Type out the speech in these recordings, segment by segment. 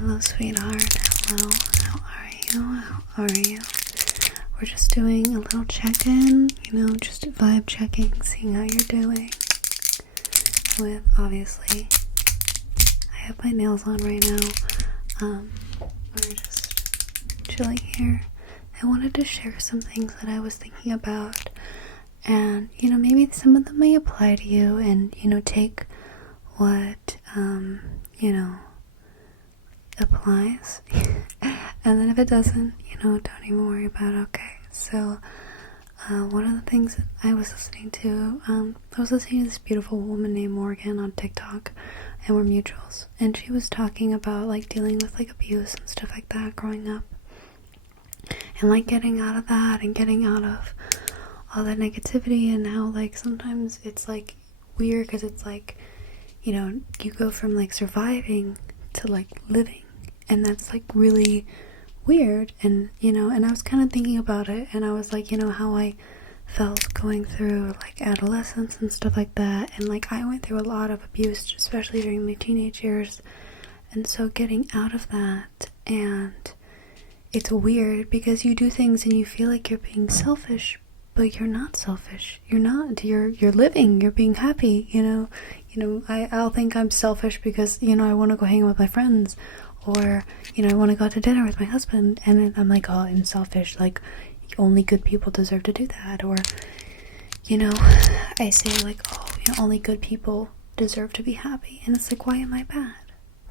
Hello, sweetheart. Hello. How are you? How are you? We're just doing a little check-in, just vibe checking, seeing how you're doing. With, obviously, I have my nails on right now. We're just chilling here. I wanted to share some things that I was thinking about. And, maybe some of them may apply to you and, take what, applies. And then if it doesn't, don't even worry about it, okay? So, one of the things that I was listening to, I was listening to this beautiful woman named Morgan on TikTok, and we're mutuals. And she was talking about, dealing with, abuse and stuff like that growing up. And, getting out of that and getting out of all that negativity, and how, sometimes it's, weird because it's, you go from, surviving to, living. And that's, really weird. And, and I was kind of thinking about it, and I was how I felt going through, adolescence and stuff like that. And, I went through a lot of abuse, especially during my teenage years. And so getting out of that, and it's weird because you do things and you feel like you're being selfish, but you're not selfish. You're not. You're living. You're being happy, I'll think I'm selfish because, I want to go hang out with my friends, or, I want to go out to dinner with my husband, and then I'm oh, I'm selfish, only good people deserve to do that, or, I say, oh, only good people deserve to be happy, and it's why am I bad?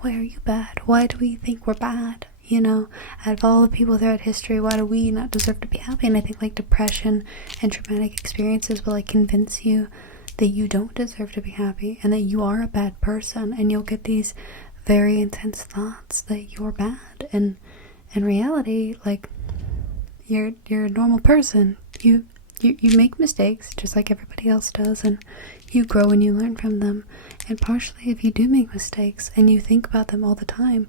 Why are you bad? Why do we think we're bad? Out of all the people throughout history, why do we not deserve to be happy? And I think, depression and traumatic experiences will, convince you that you don't deserve to be happy, and that you are a bad person, and you'll get these very intense thoughts that you're bad. And in reality, you're a normal person. You make mistakes just like everybody else does, and you grow and you learn from them. And partially, if you do make mistakes and you think about them all the time,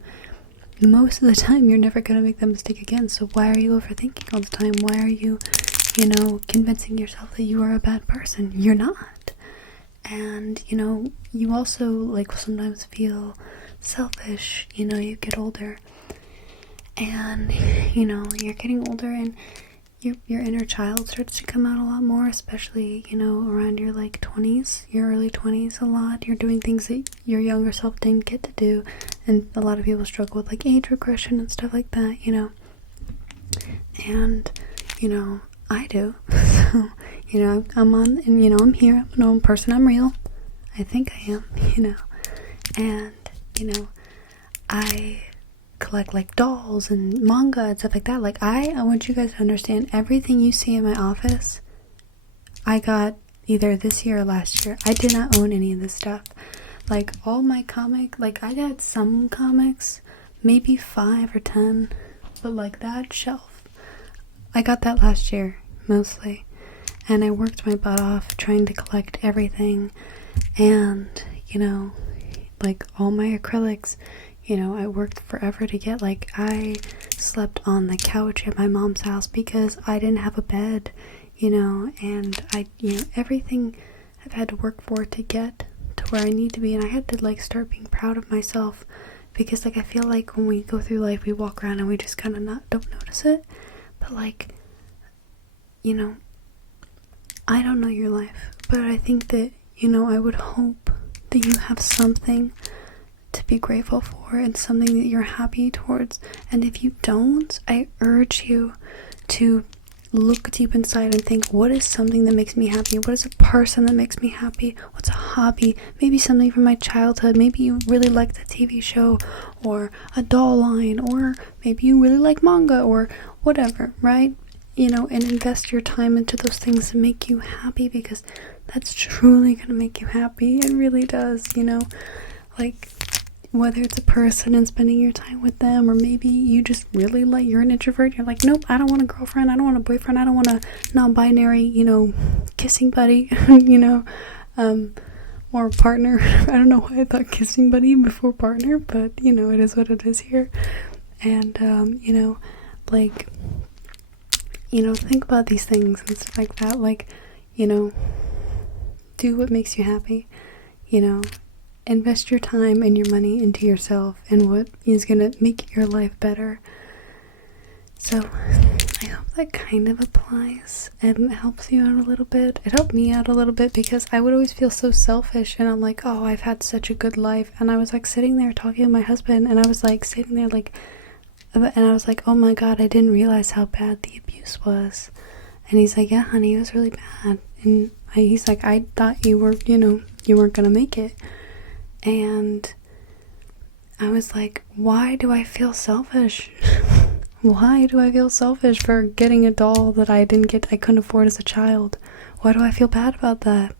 most of the time you're never going to make that mistake again. So why are you overthinking all the time? Why are you, convincing yourself that you are a bad person? You're not. And, you also, sometimes feel selfish, you get older, and, you're getting older, and your inner child starts to come out a lot more, especially, around your, 20s, your early 20s a lot. You're doing things that your younger self didn't get to do, and a lot of people struggle with, age regression and stuff like that, and, I do. So, I'm on, and, I'm here, I'm a normal person, I'm real. I think I am, and, I collect, dolls and manga and stuff like that. I want you guys to understand, everything you see in my office, I got either this year or last year. I did not own any of this stuff. All my I got some comics, maybe 5 or 10, but, that shelf, I got that last year, mostly. And I worked my butt off trying to collect everything. And, all my acrylics, I worked forever to get. I slept on the couch at my mom's house because I didn't have a bed, and I, everything I've had to work for to get to where I need to be. And I had to, start being proud of myself, because, I feel when we go through life, we walk around and we just kind of don't notice it. But, I don't know your life, but I think that, I would hope that you have something to be grateful for, and something that you're happy towards. And if you don't, I urge you to look deep inside and think, what is something that makes me happy? What is a person that makes me happy? What's a hobby? Maybe something from my childhood. Maybe you really liked a TV show, or a doll line, or maybe you really like manga, or whatever, right? And invest your time into those things that make you happy, because that's truly going to make you happy. It really does, whether it's a person and spending your time with them, or maybe you just really you're an introvert, you're nope, I don't want a girlfriend, I don't want a boyfriend, I don't want a non-binary, kissing buddy, or partner. I don't know why I thought kissing buddy before partner, but, it is what it is here. And, think about these things and stuff like that, do what makes you happy, invest your time and your money into yourself and what is gonna make your life better. So I hope that kind of applies and helps you out a little bit. It helped me out a little bit because I would always feel so selfish, and I'm like, oh, I've had such a good life, and I was like sitting there talking to my husband, and I was like sitting there like, and I was like, oh my god, I didn't realize how bad the abuse was. And he's like, yeah honey, it was really bad. And he's like, I thought you were, you weren't gonna make it. And I was like, why do I feel selfish? Why do I feel selfish for getting a doll that I couldn't afford as a child? Why do I feel bad about that?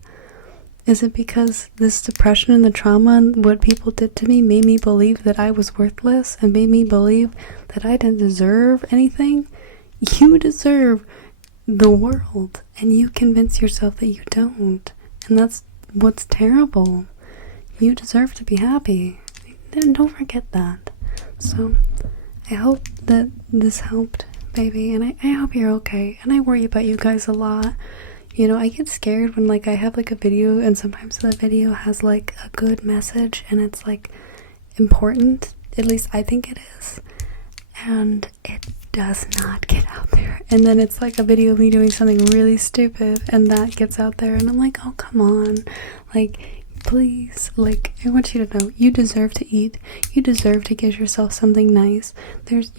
Is it because this depression and the trauma and what people did to me made me believe that I was worthless and made me believe that I didn't deserve anything? You deserve the world, and you convince yourself that you don't. And that's what's terrible. You deserve to be happy. Don't forget that. So I hope that this helped, baby, and I hope you're okay. And I worry about you guys a lot. I get scared when I have a video, and sometimes the video has a good message and it's important. At least I think it is. And it does not get out there. And then it's a video of me doing something really stupid, and that gets out there, and I'm like, oh, come on. Please, I want you to know, you deserve to eat. You deserve to get yourself something nice. There's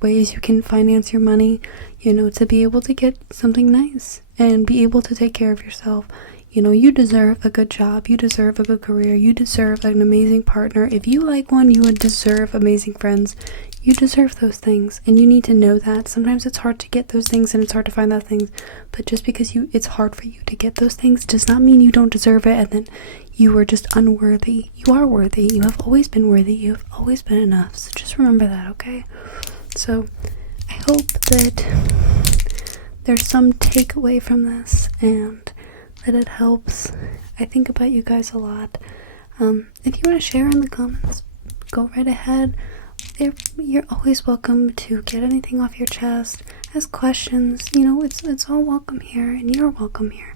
ways you can finance your money, to be able to get something nice and be able to take care of yourself. You deserve a good job. You deserve a good career. You deserve an amazing partner. If you like one, you would deserve amazing friends. You deserve those things, and you need to know that. Sometimes it's hard to get those things, and it's hard to find those things, but just because it's hard for you to get those things does not mean you don't deserve it, and then you are just unworthy. You are worthy. You have always been worthy. You have always been enough. So just remember that, okay? So I hope that there's some takeaway from this, and that it helps. I think about you guys a lot. If you want to share in the comments, go right ahead. You're always welcome to get anything off your chest, ask questions. It's all welcome here, and you're welcome here.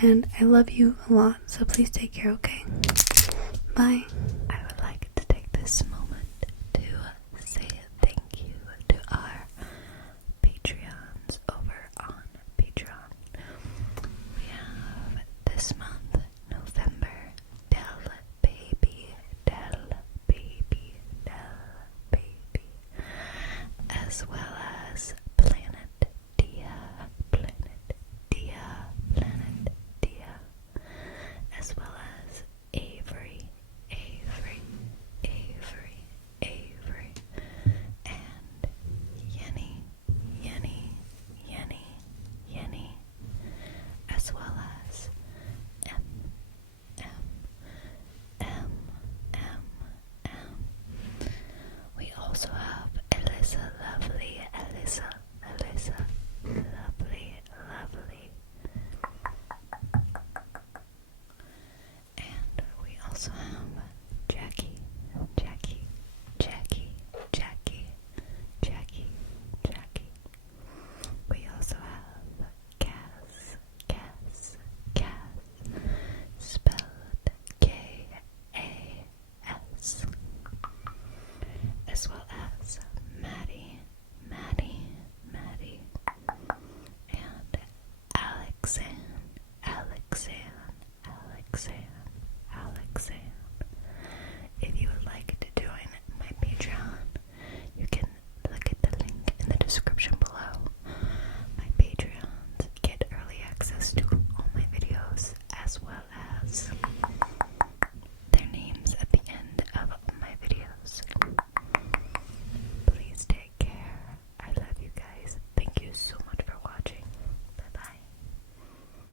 And I love you a lot, so please take care, okay? Bye. I would like to take this moment to say thank you to our Patreons over on Patreon. We have this month, November, Del Baby, as well as Planet Dia, as well as Avery, and Yenny, as well as M. We also have